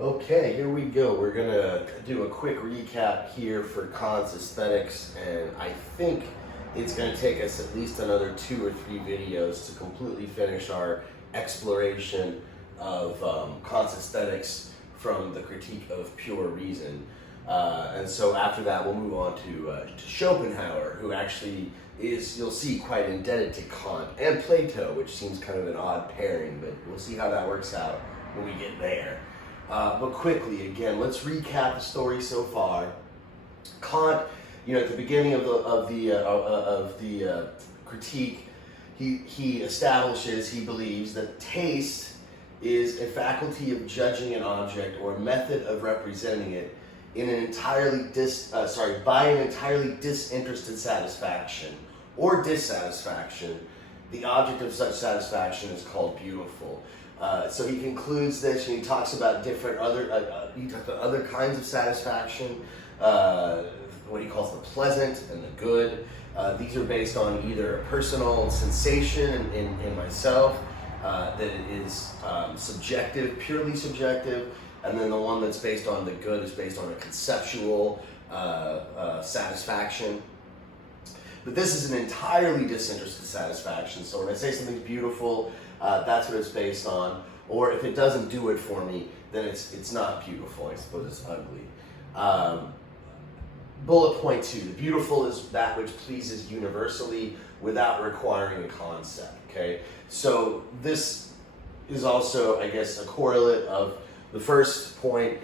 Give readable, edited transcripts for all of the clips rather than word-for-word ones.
Okay, here we go. We're going to do a quick recap here for Kant's Aesthetics, and I think it's going to take us at least another 2 or 3 videos to completely finish our exploration of Kant's Aesthetics from the critique of pure reason. And so after that, we'll move on to Schopenhauer, who actually is, you'll see, quite indebted to Kant and Plato, which seems kind of an odd pairing, but we'll see how that works out when we get there. But quickly, again, let's recap the story so far. Kant, at the beginning of the critique, he establishes, he believes that taste is a faculty of judging an object or a method of representing it in an by an entirely disinterested satisfaction or dissatisfaction. The object of such satisfaction is called beautiful. So he concludes this, and he talks about other kinds of satisfaction, what he calls the pleasant and the good. These are based on either a personal sensation in myself, that it is subjective, purely subjective, and then the one that's based on the good is based on a conceptual satisfaction. But this is an entirely disinterested satisfaction. So when I say something's beautiful, that's what it's based on. Or if it doesn't do it for me, then it's not beautiful. I suppose it's ugly. Bullet point 2, the beautiful is that which pleases universally without requiring a concept. Okay, so this is also, I guess, a correlate of the first point.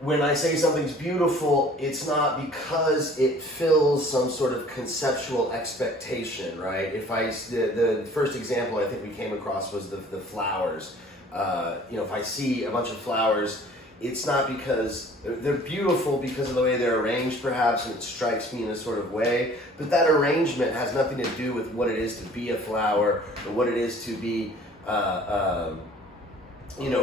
When I say something's beautiful, it's not because it fills some sort of conceptual expectation, right? The first example I think we came across was the flowers. If I see a bunch of flowers, it's not because they're beautiful because of the way they're arranged, perhaps, and it strikes me in a sort of way. But that arrangement has nothing to do with what it is to be a flower or what it is to be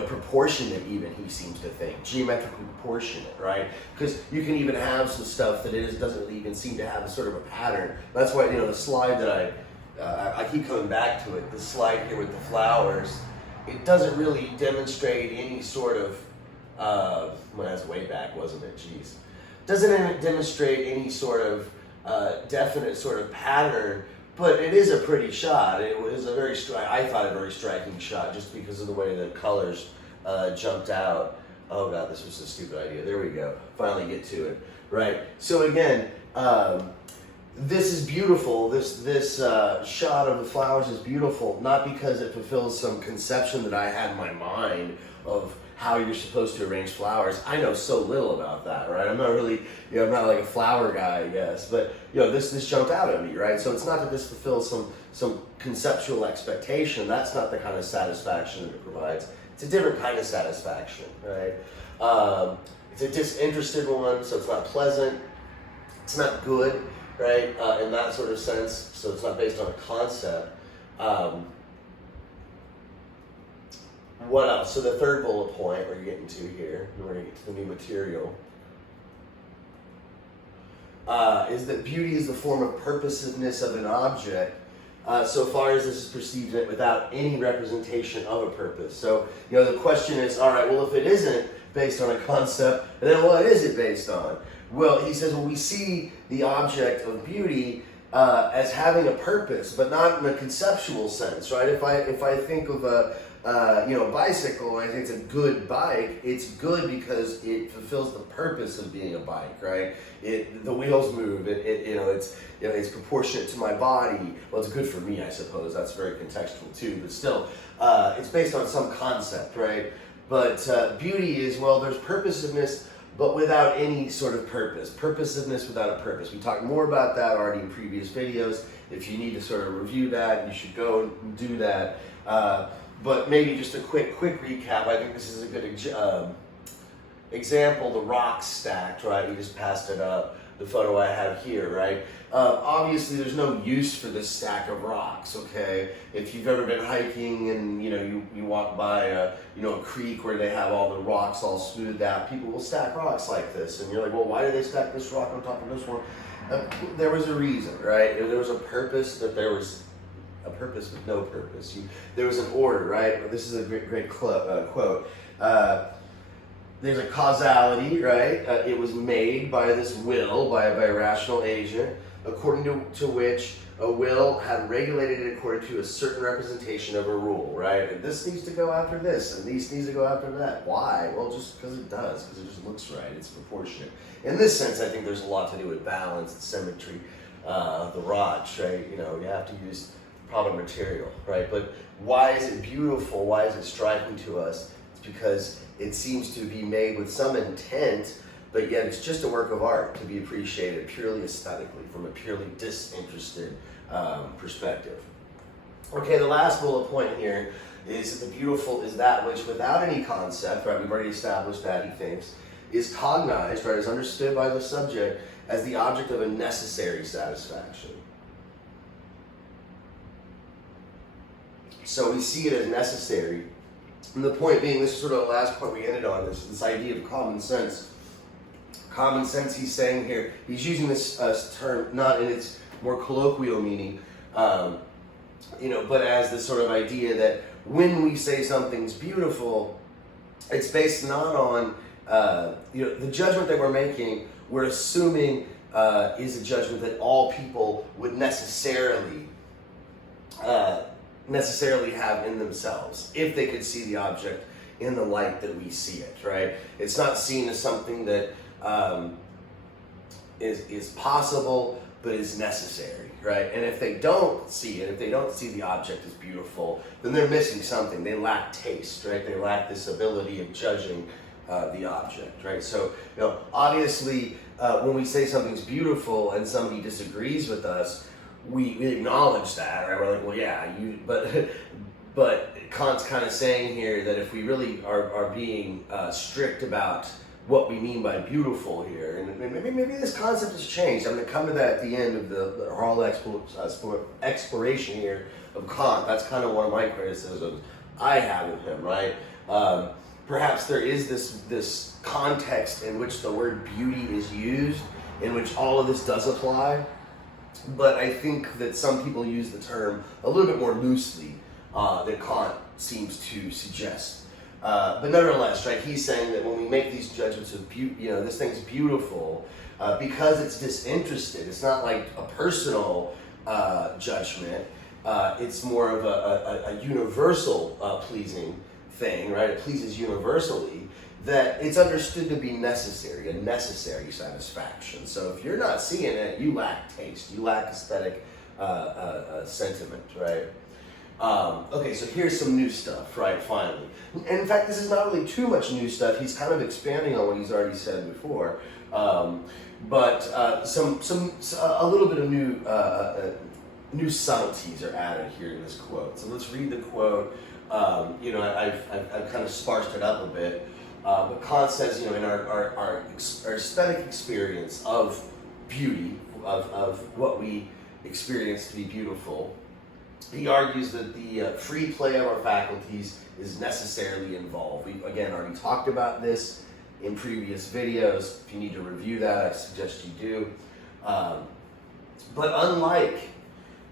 proportionate, even, he seems to think. Geometrically proportionate, right? Because you can even have some stuff that doesn't really even seem to have a sort of a pattern. That's why, the slide that I keep coming back to it, the slide here with the flowers, it doesn't really demonstrate any sort of, that's way back, wasn't it? Jeez. Doesn't demonstrate any sort of definite sort of pattern. But it is a pretty shot. It was I thought a very striking shot just because of the way the colors jumped out. Oh God, this was a stupid idea. There we go. Finally get to it. Right. So again, this is beautiful. This shot of the flowers is beautiful, not because it fulfills some conception that I had in my mind of how you're supposed to arrange flowers. I know so little about that, right? I'm not really, I'm not like a flower guy, I guess, but this jumped out at me, right? So it's not that this fulfills some conceptual expectation. That's not the kind of satisfaction that it provides. It's a different kind of satisfaction, right? It's a disinterested one, so it's not pleasant. It's not good, right? In that sort of sense. So it's not based on a concept. What else? So the third bullet point we're getting to here, and we're going to get to the new material, is that beauty is the form of purposiveness of an object, so far as this is perceived without any representation of a purpose. So, the question is, all right, well, if it isn't based on a concept, then what is it based on? Well, he says, we see the object of beauty as having a purpose, but not in a conceptual sense, right? If I think of a bicycle, I think it's a good bike. It's good because it fulfills the purpose of being a bike, right? The wheels move. It's proportionate to my body. Well, it's good for me, I suppose. That's very contextual too. But still, it's based on some concept, right? But beauty is, there's purposiveness, but without any sort of purpose. Purposiveness without a purpose. We talked more about that already in previous videos. If you need to sort of review that, you should go and do that. But maybe just a quick recap. I think this is a good example. The rocks stacked, right? You just passed it up. The photo I have here, right? Obviously, there's no use for this stack of rocks. Okay, if you've ever been hiking and you walk by a creek where they have all the rocks all smoothed out, people will stack rocks like this, and you're like, well, why do they stack this rock on top of this one? There was a reason, right? There was a purpose. That there was a purpose with no purpose. There was an order, right? This is a great quote. There's a causality, right? It was made by this will, by a rational agent, according to which a will had regulated it according to a certain representation of a rule, right? And this needs to go after this, and these needs to go after that. Why? Well, just because it does, because it just looks right. It's proportionate. In this sense, I think there's a lot to do with balance and symmetry of the rods, right? You know, you have to use proper material, right? But why is it beautiful? Why is it striking to us? It's because it seems to be made with some intent, but yet it's just a work of art to be appreciated purely aesthetically, from a purely disinterested perspective. Okay, the last bullet point here is that the beautiful is that which, without any concept, right, we've already established that, he thinks, is cognized, right, is understood by the subject as the object of a necessary satisfaction. So we see it as necessary. And the point being, this is sort of the last point we ended on, this idea of common sense. Common sense, he's saying here, he's using this term not in its more colloquial meaning, but as this sort of idea that when we say something's beautiful, it's based not on, the judgment that we're making, we're assuming is a judgment that all people would necessarily have in themselves if they could see the object in the light that we see it, right? It's not seen as something that is possible but is necessary, right? And if they don't see it, if they don't see the object as beautiful, then they're missing something. They lack taste, right? They lack this ability of judging the object, right? So, obviously, when we say something's beautiful and somebody disagrees with us, we acknowledge that, right? We're like, well, yeah, but Kant's kind of saying here that if we really are being strict about what we mean by beautiful here, and maybe this concept has changed. I'm going to come to that at the end of the whole exploration here of Kant. That's kind of one of my criticisms I have of him, right? Perhaps there is this context in which the word beauty is used, in which all of this does apply. But I think that some people use the term a little bit more loosely than Kant seems to suggest. But nevertheless, right, he's saying that when we make these judgments of beauty, this thing's beautiful, because it's disinterested. It's not like a personal judgment. It's more of a universal pleasing thing, right? It pleases universally. That it's understood to be necessary, a necessary satisfaction. So if you're not seeing it, you lack taste, you lack aesthetic sentiment, right? Okay, so here's some new stuff, right, finally. And in fact, this is not really too much new stuff. He's kind of expanding on what he's already said before. But a little bit of new subtleties are added here in this quote. So let's read the quote. I've kind of sparsed it up a bit. But Kant says, in our aesthetic experience of beauty, of what we experience to be beautiful, he argues that the free play of our faculties is necessarily involved. We, again, already talked about this in previous videos. If you need to review that, I suggest you do. But unlike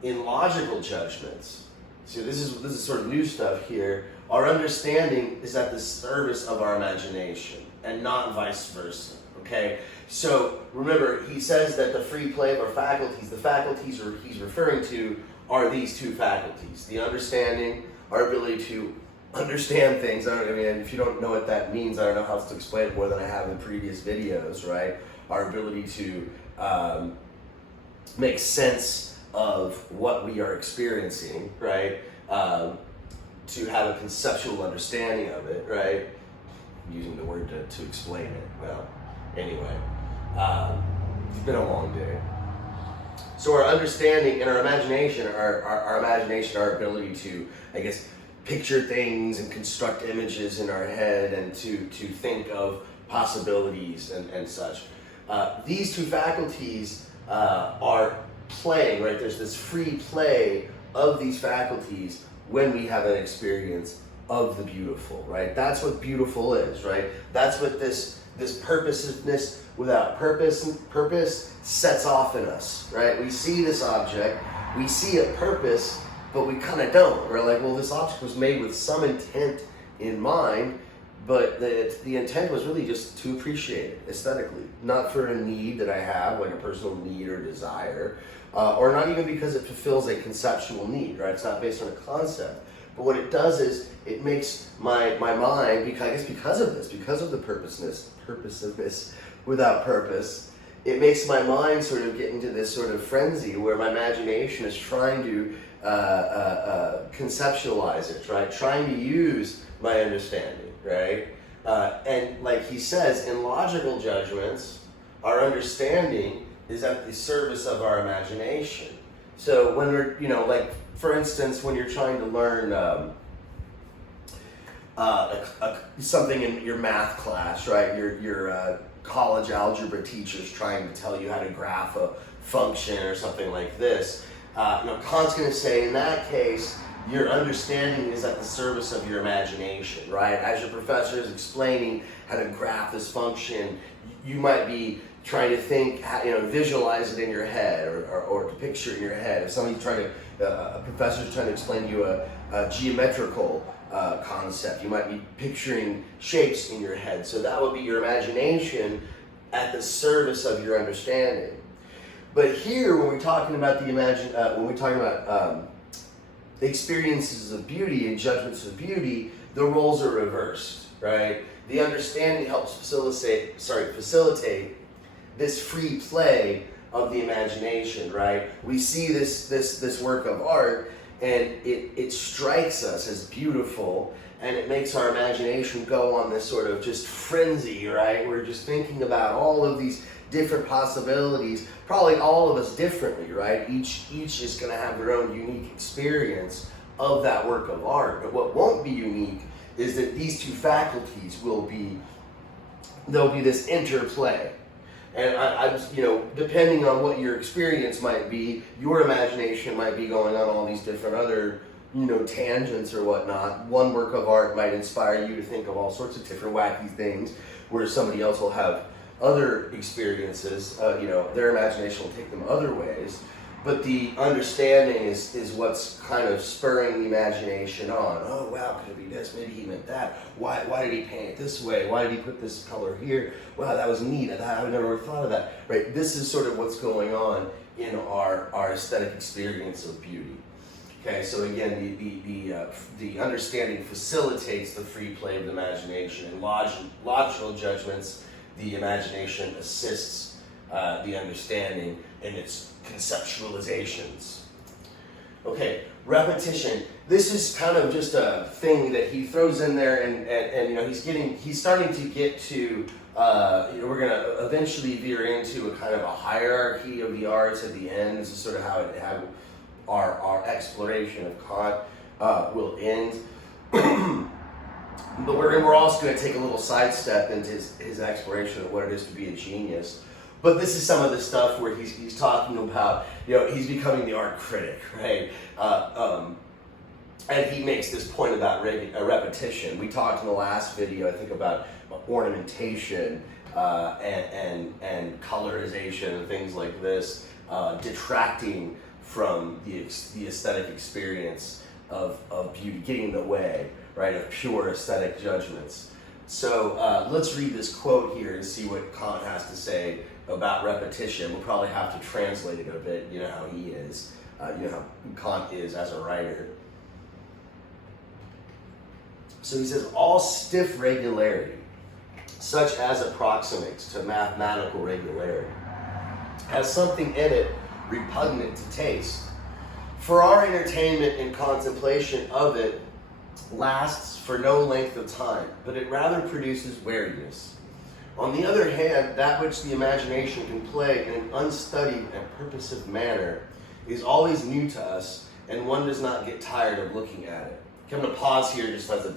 in logical judgments, see, this is sort of new stuff here. Our understanding is at the service of our imagination and not vice versa, okay? So remember, he says that the free play of our faculties, the faculties he's referring to are these two faculties. The understanding, our ability to understand things. If you don't know what that means, I don't know how else to explain it more than I have in previous videos, right? Our ability to make sense of what we are experiencing, right? To have a conceptual understanding of it, right? I'm using the word to explain it. Well, anyway, it's been a long day. So our understanding and our imagination, our ability to, I guess, picture things and construct images in our head and to think of possibilities and such. These two faculties are playing, right? There's this free play of these faculties when we have an experience of the beautiful, right? That's what beautiful is, right? That's what this purposiveness without purpose sets off in us, right? We see this object, we see a purpose, but we kind of don't. We're like, well, this object was made with some intent in mind, but the intent was really just to appreciate it aesthetically, not for a need that I have, like a personal need or desire, or not even because it fulfills a conceptual need, right? It's not based on a concept. But what it does is it makes my mind, because of this, because of the purposiveness without purpose, it makes my mind sort of get into this sort of frenzy where my imagination is trying to conceptualize it, right? Trying to use my understanding, right? And like he says, in logical judgments, our understanding is at the service of our imagination. So when we're, like, for instance, when you're trying to learn something in your math class, right? Your college algebra teacher's trying to tell you how to graph a function or something like this. Kant's going to say, in that case, your understanding is at the service of your imagination, right? As your professor is explaining how to graph this function, you might be trying to think, visualize it in your head or to picture it in your head. If somebody's a professor's trying to explain to you a geometrical concept, you might be picturing shapes in your head. So that would be your imagination at the service of your understanding. But here, when we're talking about the experiences of beauty and judgments of beauty, the roles are reversed, right? The understanding helps facilitate this free play of the imagination, right? We see this work of art, and it strikes us as beautiful, and it makes our imagination go on this sort of just frenzy, right? We're just thinking about all of these different possibilities, probably all of us differently, right? Each is going to have their own unique experience of that work of art. But what won't be unique is that these two faculties there'll be this interplay. And I was, depending on what your experience might be, your imagination might be going on all these different other, tangents or whatnot. One work of art might inspire you to think of all sorts of different wacky things, whereas somebody else will have other experiences, their imagination will take them other ways. But the understanding is what's kind of spurring the imagination on. Oh, wow, could it be this? Maybe he meant that. Why did he paint it this way? Why did he put this color here? Wow, that was neat. I've never thought of that. Right? This is sort of what's going on in our aesthetic experience of beauty. Okay, so again, the understanding facilitates the free play of the imagination. In logical judgments, the imagination assists the understanding in its conceptualizations. Okay, repetition. This is kind of just a thing that he throws in there, and he's starting to get to. We're going to eventually veer into a kind of a hierarchy of the arts at the end. This is sort of how our exploration of Kant will end. But we're also going to take a little sidestep into his exploration of what it is to be a genius. But this is some of the stuff where he's talking about, he's becoming the art critic, right? And he makes this point about repetition. We talked in the last video, I think, about ornamentation and colorization and things like this, detracting from the aesthetic experience of beauty, getting in the way, right, of pure aesthetic judgments. So let's read this quote here and see what Kant has to say about repetition. We'll probably have to translate it a bit, how he is, how Kant is as a writer. So he says, all stiff regularity, such as approximates to mathematical regularity, has something in it repugnant to taste. For our entertainment and contemplation of it lasts for no length of time, but it rather produces weariness. On the other hand, that which the imagination can play in an unstudied and purposive manner is always new to us, and one does not get tired of looking at it. I'm going to pause here just as a ...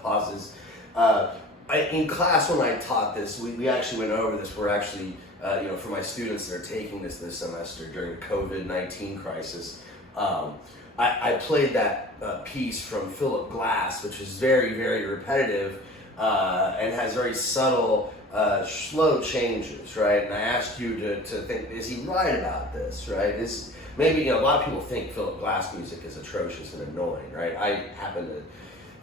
pauses. In class when I taught this, we actually went over this. We're actually, for my students that are taking this semester during the COVID-19 crisis, I played that piece from Philip Glass, which is very, very repetitive and has very subtle, slow changes, right? And I asked you to think, is he right about this, right? maybe, a lot of people think Philip Glass music is atrocious and annoying, right? I happen to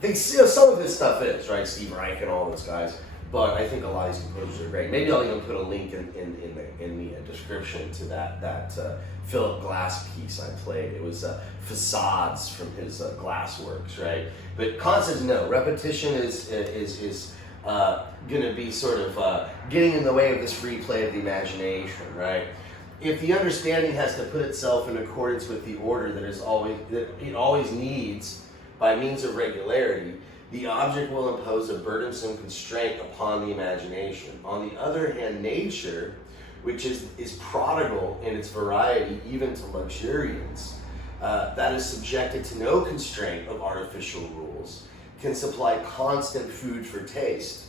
think some of his stuff is, right? Steve Reich and all those guys. But I think a lot of these composers are great. Maybe I'll even put a link in the description to that Philip Glass piece I played. It was Facades from his Glass works, right? But Kant says no. Repetition is going to be sort of getting in the way of this free play of the imagination, right? If the understanding has to put itself in accordance with the order that it always needs by means of regularity, the object will impose a burdensome constraint upon the imagination. On the other hand, nature, which is prodigal in its variety, even to luxuriance, that is subjected to no constraint of artificial rules, can supply constant food for taste.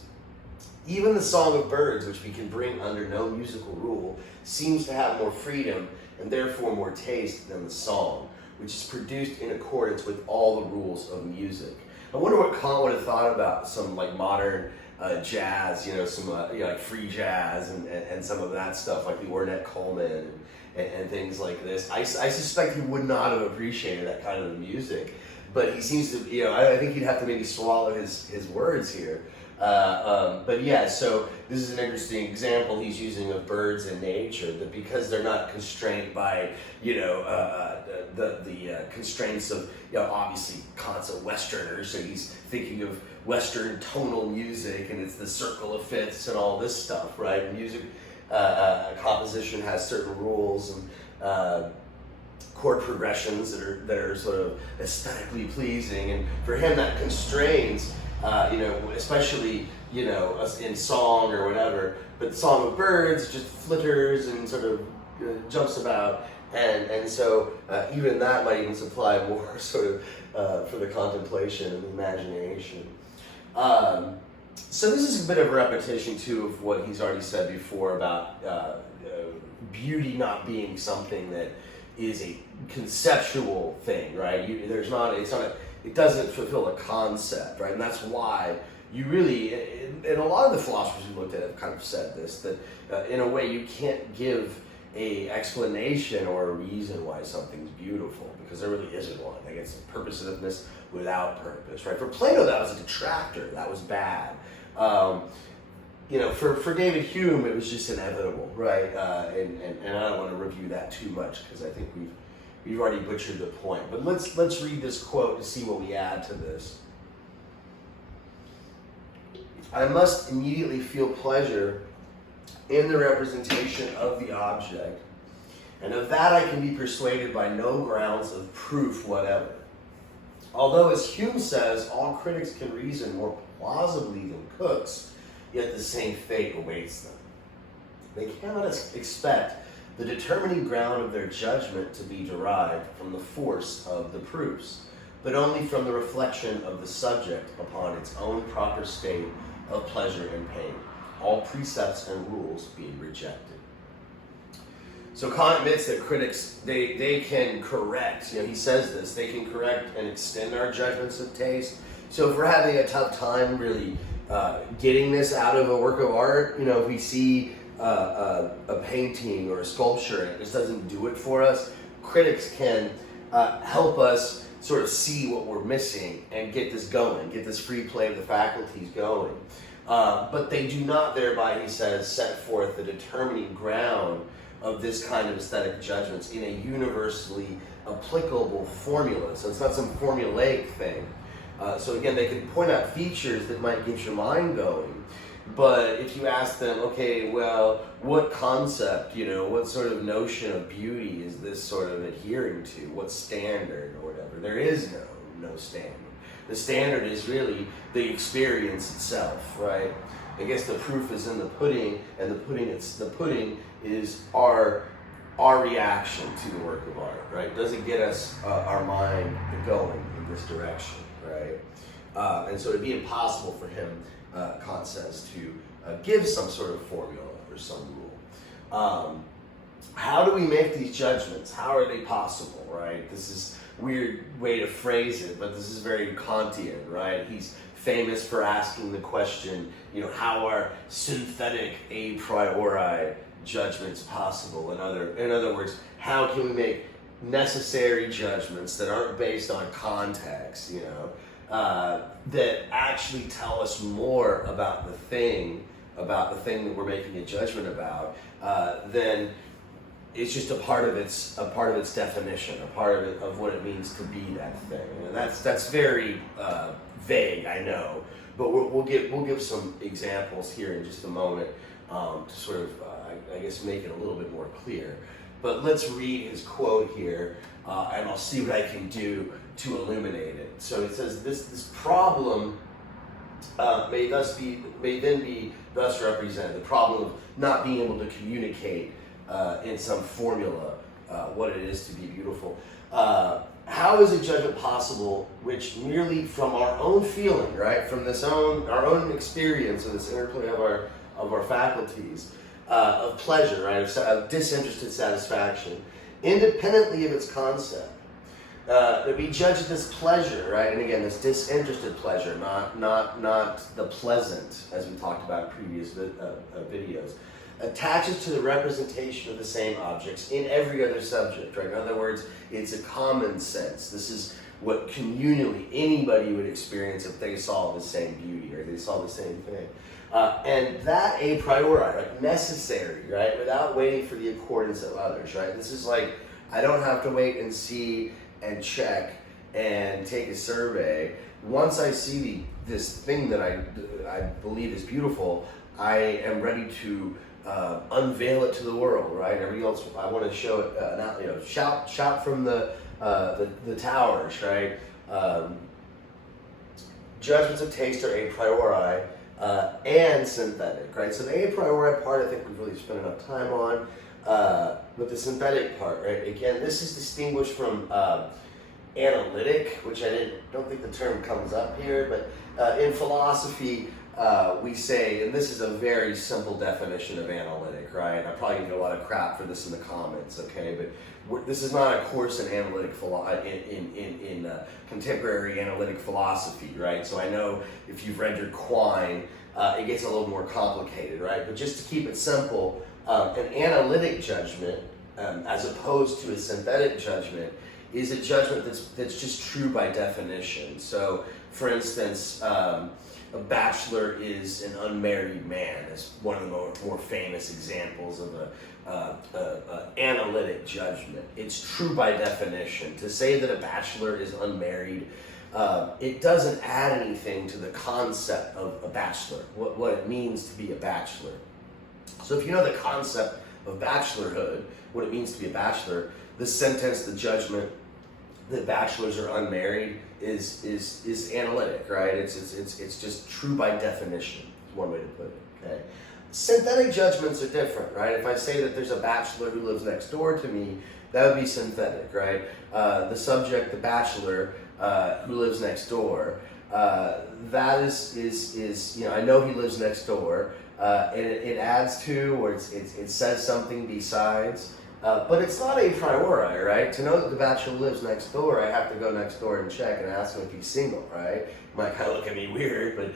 Even the song of birds, which we can bring under no musical rule, seems to have more freedom and therefore more taste than the song, which is produced in accordance with all the rules of music. I wonder what Kant would have thought about some like modern jazz, some like free jazz and some of that stuff, like the Ornette Coleman and things like this. I suspect he would not have appreciated that kind of music, but he seems to, I think he'd have to maybe swallow his words here. But yeah, so this is an interesting example he's using of birds in nature, that because they're not constrained by, the constraints of, obviously Kant's a Westerner, so he's thinking of Western tonal music, and it's the circle of fifths and all this stuff, right? Music composition has certain rules and chord progressions that are sort of aesthetically pleasing, and for him that constrains. Especially, in song or whatever, but the song of birds just flitters and sort of jumps about, and so even that might even supply more sort of for the contemplation and the imagination. So this is a bit of a repetition too of what he's already said before about beauty not being something that is a conceptual thing, right? It doesn't fulfill a concept, right? And that's why you really, and a lot of the philosophers we looked at have kind of said this, that in a way you can't give a explanation or a reason why something's beautiful, because there really isn't one. Like, it's purposiveness without purpose, right? For Plato, that was a detractor. That was bad. For David Hume, it was just inevitable, right? And I don't want to review that too much, because I think we've already butchered the point. But let's read this quote to see what we add to this. I must immediately feel pleasure in the representation of the object, and of that I can be persuaded by no grounds of proof whatever. Although, as Hume says, all critics can reason more plausibly than cooks, yet the same fate awaits them. They cannot expect the determining ground of their judgment to be derived from the force of the proofs, but only from the reflection of the subject upon its own proper state of pleasure and pain, all precepts and rules being rejected. So Kant admits that critics, they can correct, he says this, they can correct and extend our judgments of taste. So if we're having a tough time really getting this out of a work of art, if we see a painting or a sculpture and it just doesn't do it for us, critics can help us sort of see what we're missing and get this going, get this free play of the faculties going. But they do not thereby, he says, set forth the determining ground of this kind of aesthetic judgments in a universally applicable formula. So it's not some formulaic thing. So again, they can point out features that might get your mind going. But if you ask them, okay, well, what concept, what sort of notion of beauty is this sort of adhering to? What standard or whatever? There is no standard. The standard is really the experience itself, right? I guess the proof is in the pudding, and the pudding is our reaction to the work of art, right? Does it get us our mind going in this direction, right? And so it'd be impossible for him, Kant says, to give some sort of formula or some rule. How do we make these judgments? How are they possible, right? This is a weird way to phrase it, but this is very Kantian, right? He's famous for asking the question, how are synthetic a priori judgments possible? In other words, how can we make necessary judgments that aren't based on context, you know, that actually tell us more about the thing that we're making a judgment about, then it's just a part of its definition, a part of it, of what it means to be that thing. And that's very vague, I know, but we'll give some examples here in just a moment to sort of I guess make it a little bit more clear. But let's read his quote here, and I'll see what I can do to illuminate it. So it says, this problem may then be thus represented, the problem of not being able to communicate in some formula what it is to be beautiful. How is a judgment possible which merely from our own feeling, right, from our own experience of this interplay of our faculties, of pleasure, right, of disinterested satisfaction, independently of its concept, that we judge this pleasure, right, and again, this disinterested pleasure, not the pleasant, as we talked about in previous videos, attaches to the representation of the same objects in every other subject, right? In other words, it's a common sense. This is what communally anybody would experience if they saw the same beauty, or they saw the same thing. And that a priori, like necessary, right? Without waiting for the accordance of others, right? This is like, I don't have to wait and see and check and take a survey. Once I see this thing that I believe is beautiful, I am ready to unveil it to the world, right? Everybody else, I want to show it, shout from the towers, right? Judgments of taste are a priori and synthetic, right? So the a priori part, I think we've really spent enough time on, but the synthetic part, right? Again, this is distinguished from analytic, which I don't think the term comes up here, but in philosophy, we say, and this is a very simple definition of analytic, right? I probably get a lot of crap for this in the comments, okay? But this is not a course in analytic in contemporary analytic philosophy, right? So I know if you've read your Quine, it gets a little more complicated, right? But just to keep it simple, an analytic judgment, as opposed to a synthetic judgment, is a judgment that's just true by definition. So, for instance, a bachelor is an unmarried man, is one of the more famous examples of a analytic judgment. It's true by definition. To say that a bachelor is unmarried, it doesn't add anything to the concept of a bachelor, what it means to be a bachelor. So if you know the concept of bachelorhood, what it means to be a bachelor, the sentence, the judgment that bachelors are unmarried is analytic, right? It's just true by definition, is one way to put it, okay? Synthetic judgments are different, right? If I say that there's a bachelor who lives next door to me, that would be synthetic, right? The subject, the bachelor who lives next door, that is I know he lives next door, and it adds to, or it says something besides. But it's not a priori, right? To know that the bachelor lives next door, I have to go next door and check and ask him if he's single, right? You might kind of look at me weird, but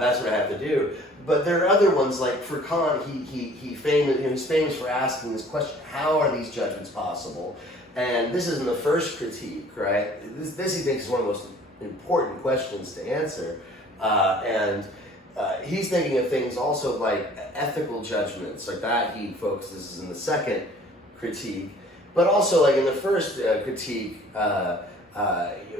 that's what I have to do. But there are other ones, like for Kant, he's famous for asking this question: how are these judgments possible? And this is in the first critique, right? This he thinks is one of the most important questions to answer, and he's thinking of things also like ethical judgments, like that he focuses in the second critique, but also like in the first critique,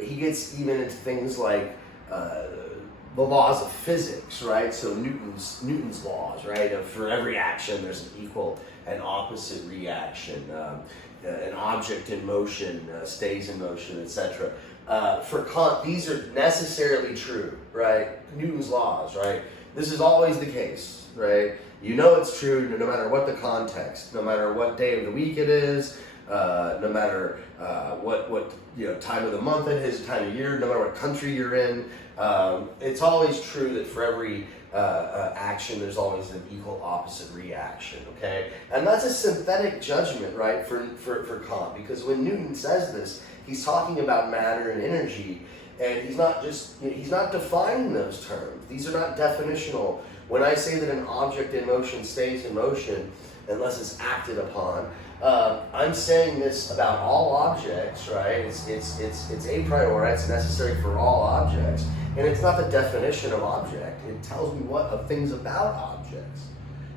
he gets even into things like the laws of physics, right? So Newton's laws, right? For every action, there's an equal and opposite reaction. An object in motion stays in motion, etc. For Kant, these are necessarily true, right? Newton's laws, right? This is always the case, right? You know it's true no matter what the context, no matter what day of the week it is, no matter what time of the month it is, time of year, no matter what country you're in. It's always true that for every action, there's always an equal opposite reaction, okay? And that's a synthetic judgment, right, for Kant, because when Newton says this, he's talking about matter and energy, and he's not defining those terms. These are not definitional. When I say that an object in motion stays in motion, unless it's acted upon. I'm saying this about all objects, right? It's a priori, it's necessary for all objects, and it's not the definition of object. It tells me what of things about objects.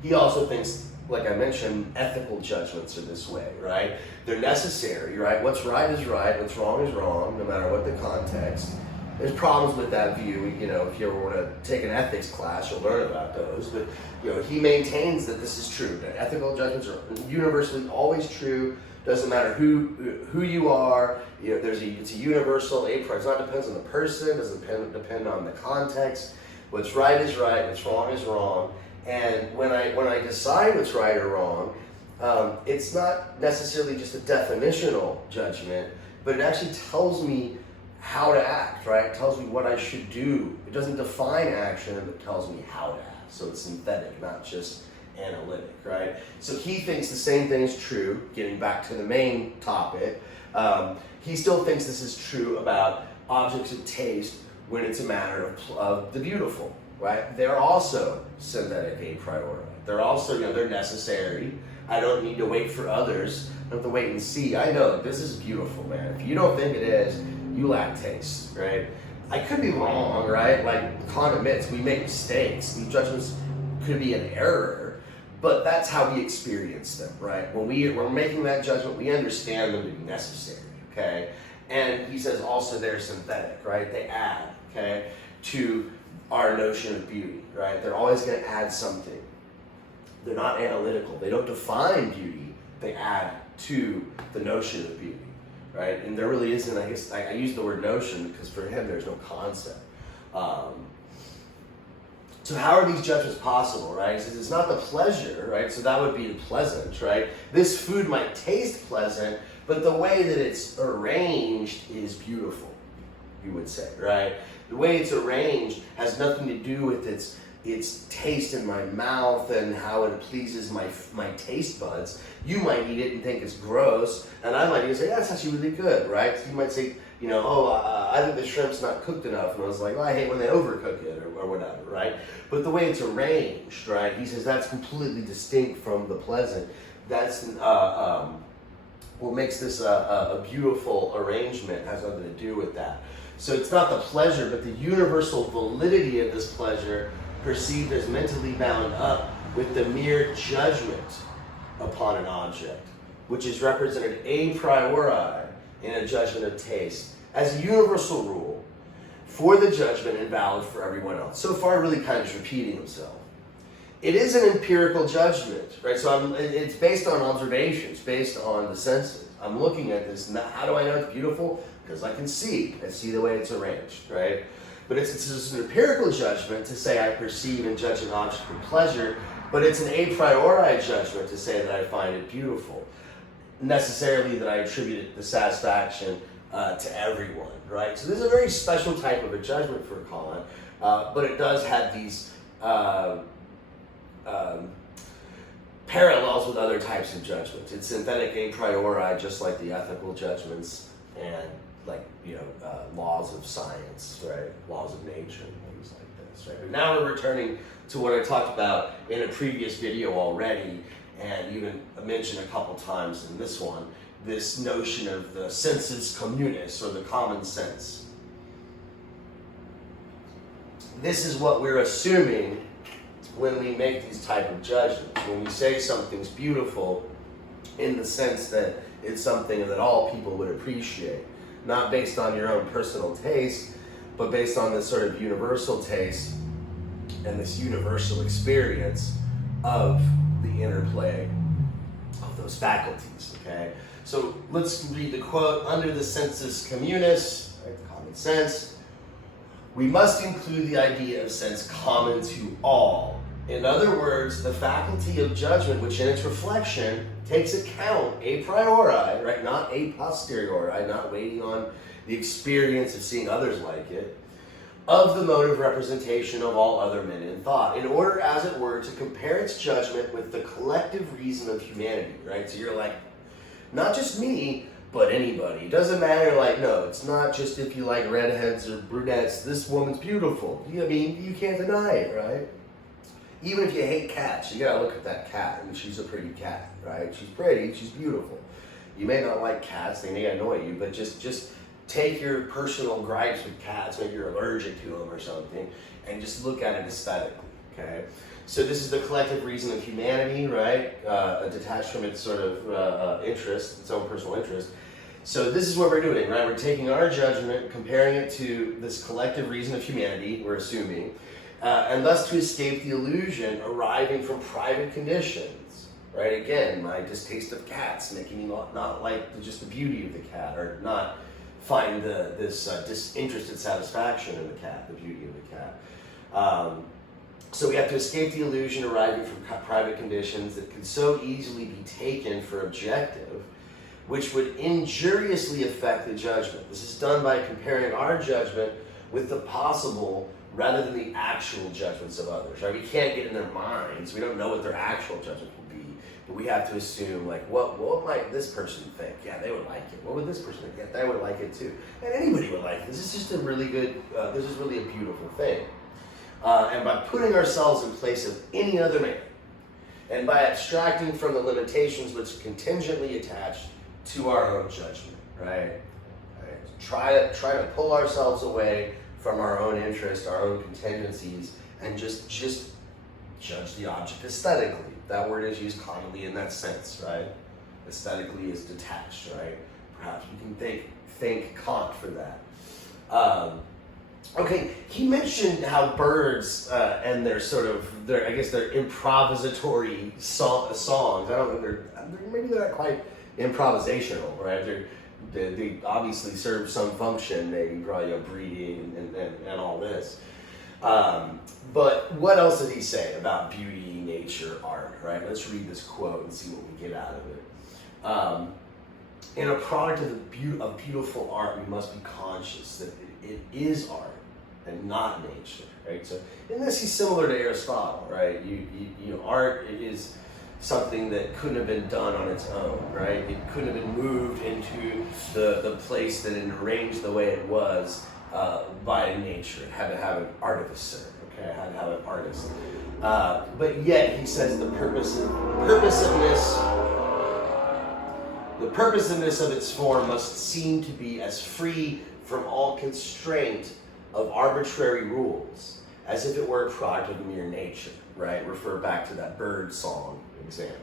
He also thinks, like I mentioned, ethical judgments are this way, right? They're necessary, right? What's right is right, what's wrong is wrong, no matter what the context. There's problems with that view. You know, if you ever want to take an ethics class, you'll learn about those. But you know, he maintains that this is true. That ethical judgments are universally always true. Doesn't matter who you are. You know, it's a universal a priori. It's not depends on the person. Doesn't depend on the context. What's right is right. What's wrong is wrong. And when I decide what's right or wrong, it's not necessarily just a definitional judgment, but it actually tells me how to act, right? It tells me what I should do. It doesn't define action, but it tells me how to act. So it's synthetic, not just analytic, right? So he thinks the same thing is true, getting back to the main topic. He still thinks this is true about objects of taste when it's a matter of the beautiful, right? They're also synthetic a priori. They're also, you know, they're necessary. I don't need to wait for others. I don't have to wait and see. I know this is beautiful, man. If you don't think it is, you lack taste, right? I could be wrong, right? Like Kant admits, we make mistakes. These judgments could be an error, but that's how we experience them, right? When we're making that judgment, we understand them to be necessary, okay? And he says also they're synthetic, right? They add, okay, to our notion of beauty, right? They're always going to add something. They're not analytical. They don't define beauty. They add to the notion of beauty. Right? And there really isn't, I guess, I use the word notion because for him there's no concept. So how are these judgments possible, right? He says it's not the pleasure, right? So that would be pleasant, right? This food might taste pleasant, but the way that it's arranged is beautiful, you would say, right? The way it's arranged has nothing to do with its taste in my mouth and how it pleases my taste buds. You might eat it and think it's gross, and I might eat it and say, yeah, it's actually really good, right? So you might say, you know, I think the shrimp's not cooked enough, and I was like, well, I hate when they overcook it or whatever, right? But the way it's arranged, right? He says that's completely distinct from the pleasant. That's what makes this a beautiful arrangement has nothing to do with that. So it's not the pleasure, but the universal validity of this pleasure perceived as mentally bound up with the mere judgment upon an object, which is represented a priori in a judgment of taste as a universal rule for the judgment and valid for everyone else. So far, really kind of just repeating himself. It is an empirical judgment, right? So it's based on observations, based on the senses. I'm looking at this, and how do I know it's beautiful? Because I can see the way it's arranged, right? But it's just an empirical judgment to say I perceive and judge an object for pleasure, but it's an a priori judgment to say that I find it beautiful. Necessarily that I attribute the satisfaction to everyone, right? So this is a very special type of a judgment for Kant, but it does have these parallels with other types of judgments. It's synthetic a priori, just like the ethical judgments and like, you know, laws of science, right? Laws of nature, things like this, right? But now we're returning to what I talked about in a previous video already, and even mentioned a couple times in this one, this notion of the sensus communis, or the common sense. This is what we're assuming when we make these type of judgments. When we say something's beautiful, in the sense that it's something that all people would appreciate. Not based on your own personal taste, but based on this sort of universal taste and this universal experience of the interplay of those faculties, okay? So let's read the quote. Under the sensus communis, right, common sense, we must include the idea of sense common to all. In other words, the faculty of judgment, which in its reflection takes account a priori, right, not a posteriori, not waiting on the experience of seeing others like it, of the mode of representation of all other men in thought, in order, as it were, to compare its judgment with the collective reason of humanity, right? So you're like, not just me, but anybody. It doesn't matter, like, no, it's not just if you like redheads or brunettes, this woman's beautiful. I mean, you can't deny it, right? Even if you hate cats, you gotta look at that cat, and she's a pretty cat, right? She's pretty, she's beautiful. You may not like cats, they may annoy you, but just take your personal gripes with cats, maybe you're allergic to them or something, and just look at it aesthetically, okay? So this is the collective reason of humanity, right? Detached from its sort of interest, its own personal interest. So this is what we're doing, right? We're taking our judgment, comparing it to this collective reason of humanity, we're assuming, and thus to escape the illusion arising from private conditions, right? Again, my distaste of cats making me not like just the beauty of the cat, or not find this disinterested satisfaction in the cat, the beauty of the cat. So we have to escape the illusion arising from private conditions that can so easily be taken for objective, which would injuriously affect the judgment. This is done by comparing our judgment with the possible rather than the actual judgments of others, right? We can't get in their minds. We don't know what their actual judgment will be, but we have to assume, like, what might this person think? Yeah, they would like it. What would this person think? Yeah, they would like it too. And anybody would like this. This is just a really good, this is really a beautiful thing. And by putting ourselves in place of any other man, and by abstracting from the limitations which contingently attach to our own judgment, right? Try to pull ourselves away from our own interest, our own contingencies, and just judge the object aesthetically. That word is used commonly in that sense, right? Aesthetically is detached, right? Perhaps we can thank Kant for that. Okay, he mentioned how birds and their improvisatory songs. I don't think maybe they're not quite improvisational, right? They obviously serve some function, maybe probably breeding and all this. But what else did he say about beauty, nature, art, right? Let's read this quote and see what we get out of it. In a product of beautiful art, we must be conscious that it is art and not nature, right? So in this, he's similar to Aristotle, right? Art is something that couldn't have been done on its own, right? It couldn't have been moved into the place that it arranged the way it was by nature. It had to have an artificer, okay? It had to have an artist. But yet, he says the purposiveness of its form must seem to be as free from all constraint of arbitrary rules, as if it were a product of mere nature, right? Refer back to that bird song example.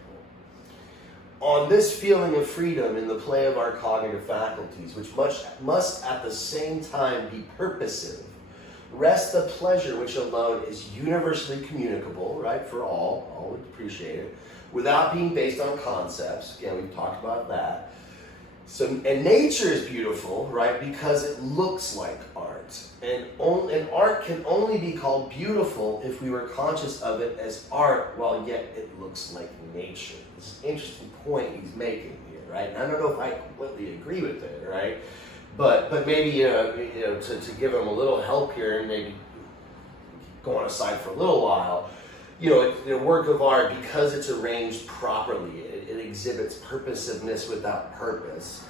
On this feeling of freedom in the play of our cognitive faculties, which must at the same time be purposive, rests the pleasure which alone is universally communicable, right, for all would appreciate it, without being based on concepts. Again, we've talked about that. So, and nature is beautiful, right, because it looks like art. And art can only be called beautiful if we were conscious of it as art, while yet it looks like nature. This is an interesting point he's making here, right? And I don't know if I completely agree with it, right? But maybe to give him a little help here, and maybe go on aside for a little while. The work of art, because it's arranged properly, it exhibits purposiveness without purpose.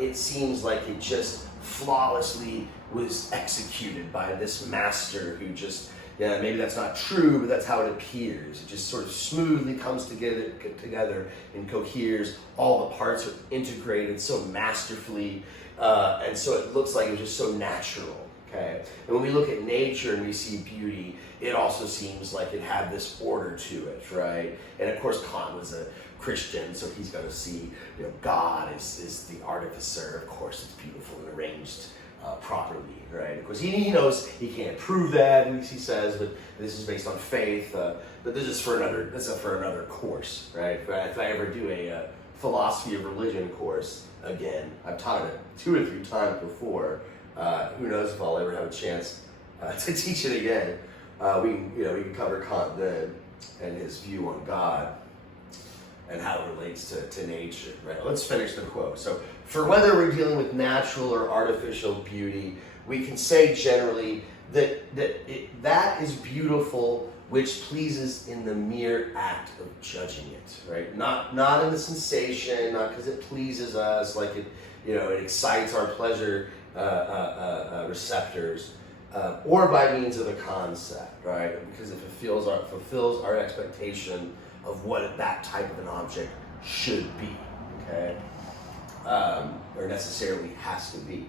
It seems like it just flawlessly was executed by this master who just, maybe that's not true, but that's how it appears. It just sort of smoothly comes together and coheres. All the parts are integrated so masterfully, and so it looks like it was just so natural. Okay. And when we look at nature and we see beauty, it also seems like it had this order to it, right? And of course, Kant was a Christian, so he's going to see, God is the artificer. Of course, it's beautiful and arranged properly, right? Of course, he knows he can't prove that, he says, but this is based on faith. But this is for another course, right? If I ever do a philosophy of religion course again, I've taught it 2 or 3 times before. Who knows if I'll ever have a chance to teach it again. We can cover Kant then and his view on God and how it relates to nature. Right? Let's finish the quote. So, for whether we're dealing with natural or artificial beauty, we can say generally that is beautiful, which pleases in the mere act of judging it. Right? Not in the sensation, not because it pleases us, like it excites our pleasure receptors, or by means of a concept, right? Because it fulfills our expectation of what that type of an object should be, okay? Or necessarily has to be.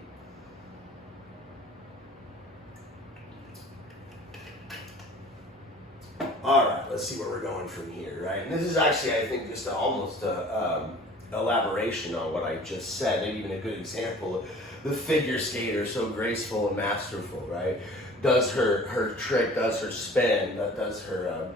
All right, let's see where we're going from here, right? And this is actually, I think, just almost a elaboration on what I just said, maybe even a good example. The figure skater, so graceful and masterful, right? Does her trick, does her spin, does her,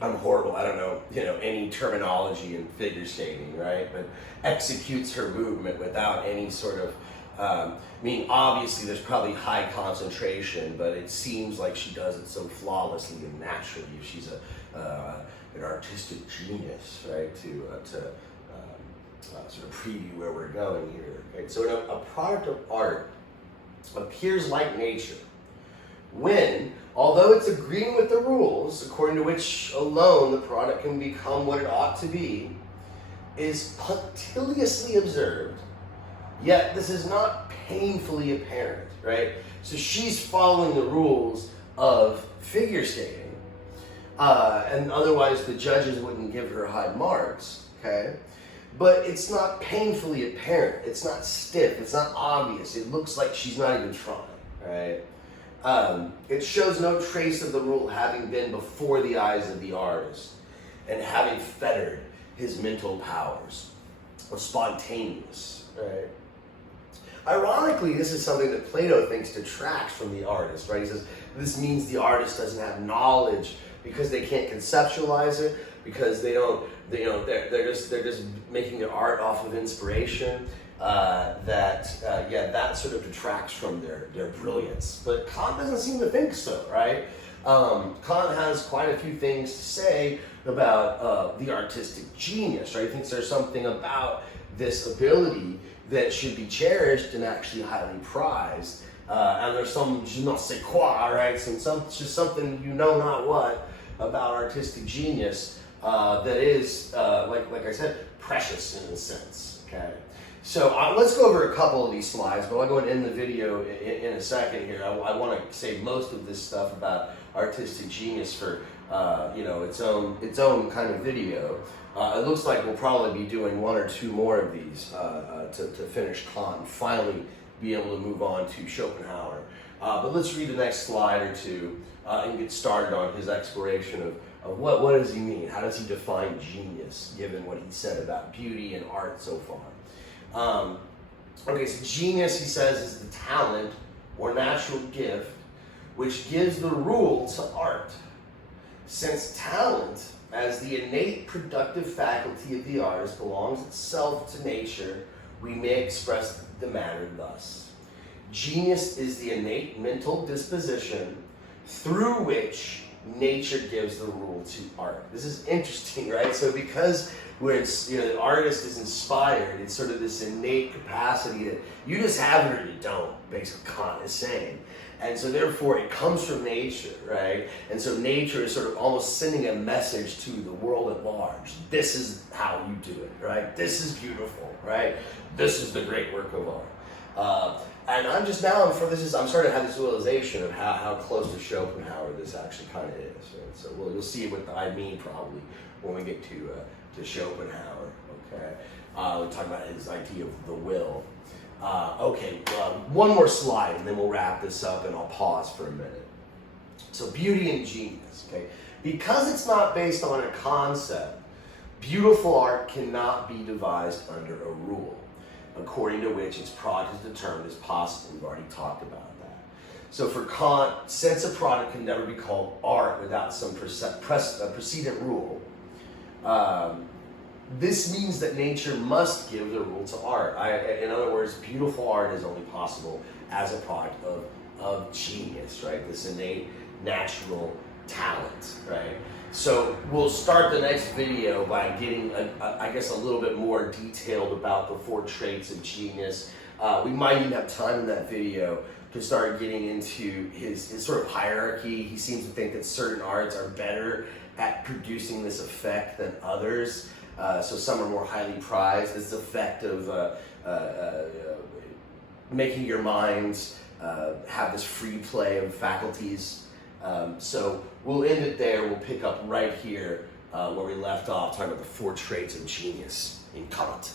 I'm horrible, I don't know, any terminology in figure skating, right? But executes her movement without any sort of, obviously there's probably high concentration, but it seems like she does it so flawlessly and naturally. She's an artistic genius, right? To sort of preview where we're going here. Right? So a product of art appears like nature when, although it's agreeing with the rules, according to which alone the product can become what it ought to be, is punctiliously observed, yet this is not painfully apparent, right? So she's following the rules of figure skating, and otherwise the judges wouldn't give her high marks, okay? But it's not painfully apparent, it's not stiff, it's not obvious, it looks like she's not even trying, right? It shows no trace of the rule having been before the eyes of the artist and having fettered his mental powers, or spontaneous, right? Ironically, this is something that Plato thinks detracts from the artist, right? He says this means the artist doesn't have knowledge because they can't conceptualize it, because they're just making their art off of inspiration. That sort of detracts from their brilliance. But Kant doesn't seem to think so, right? Kant has quite a few things to say about the artistic genius, right? He thinks there's something about this ability that should be cherished and actually highly prized. And there's some je ne sais quoi, right? Just something not what about artistic genius that is, like I said, precious in a sense, okay? So let's go over a couple of these slides, but I'll go and end the video in a second here. I want to save most of this stuff about artistic genius for its own kind of video. It looks like we'll probably be doing one or two more of these to finish Kant and finally be able to move on to Schopenhauer. But let's read the next slide or two and get started on his exploration of what does he mean? How does he define genius, given what he said about beauty and art so far? So genius, he says, is the talent or natural gift which gives the rule to art. Since talent, as the innate productive faculty of the artist, belongs itself to nature, we may express the matter thus. Genius is the innate mental disposition through which nature gives the rule to art. This is interesting, right? So because the artist is inspired, it's sort of this innate capacity that you just have it or you don't, basically Kant is saying. And so therefore it comes from nature, right? And so nature is sort of almost sending a message to the world at large. This is how you do it, right? This is beautiful, right? This is the great work of art. And I'm starting to have this realization of how close to Schopenhauer this actually kind of is. Right? So you'll see what I mean probably when we get to Schopenhauer. Okay, we'll talk about his idea of the will. One more slide and then we'll wrap this up, and I'll pause for a minute. So beauty and genius. Okay, because it's not based on a concept, beautiful art cannot be devised under a rule, according to which its product is determined as possible. We've already talked about that. So for Kant, since a product can never be called art without some precedent rule, this means that nature must give the rule to art. In other words, beautiful art is only possible as a product of genius, right? This innate natural talent, right? So we'll start the next video by getting, a little bit more detailed about the 4 traits of genius. We might even have time in that video to start getting into his sort of hierarchy. He seems to think that certain arts are better at producing this effect than others. So some are more highly prized. This effect of making your minds have this free play of faculties. So we'll end it there. We'll pick up right here where we left off, talking about the 4 traits of genius in Kant.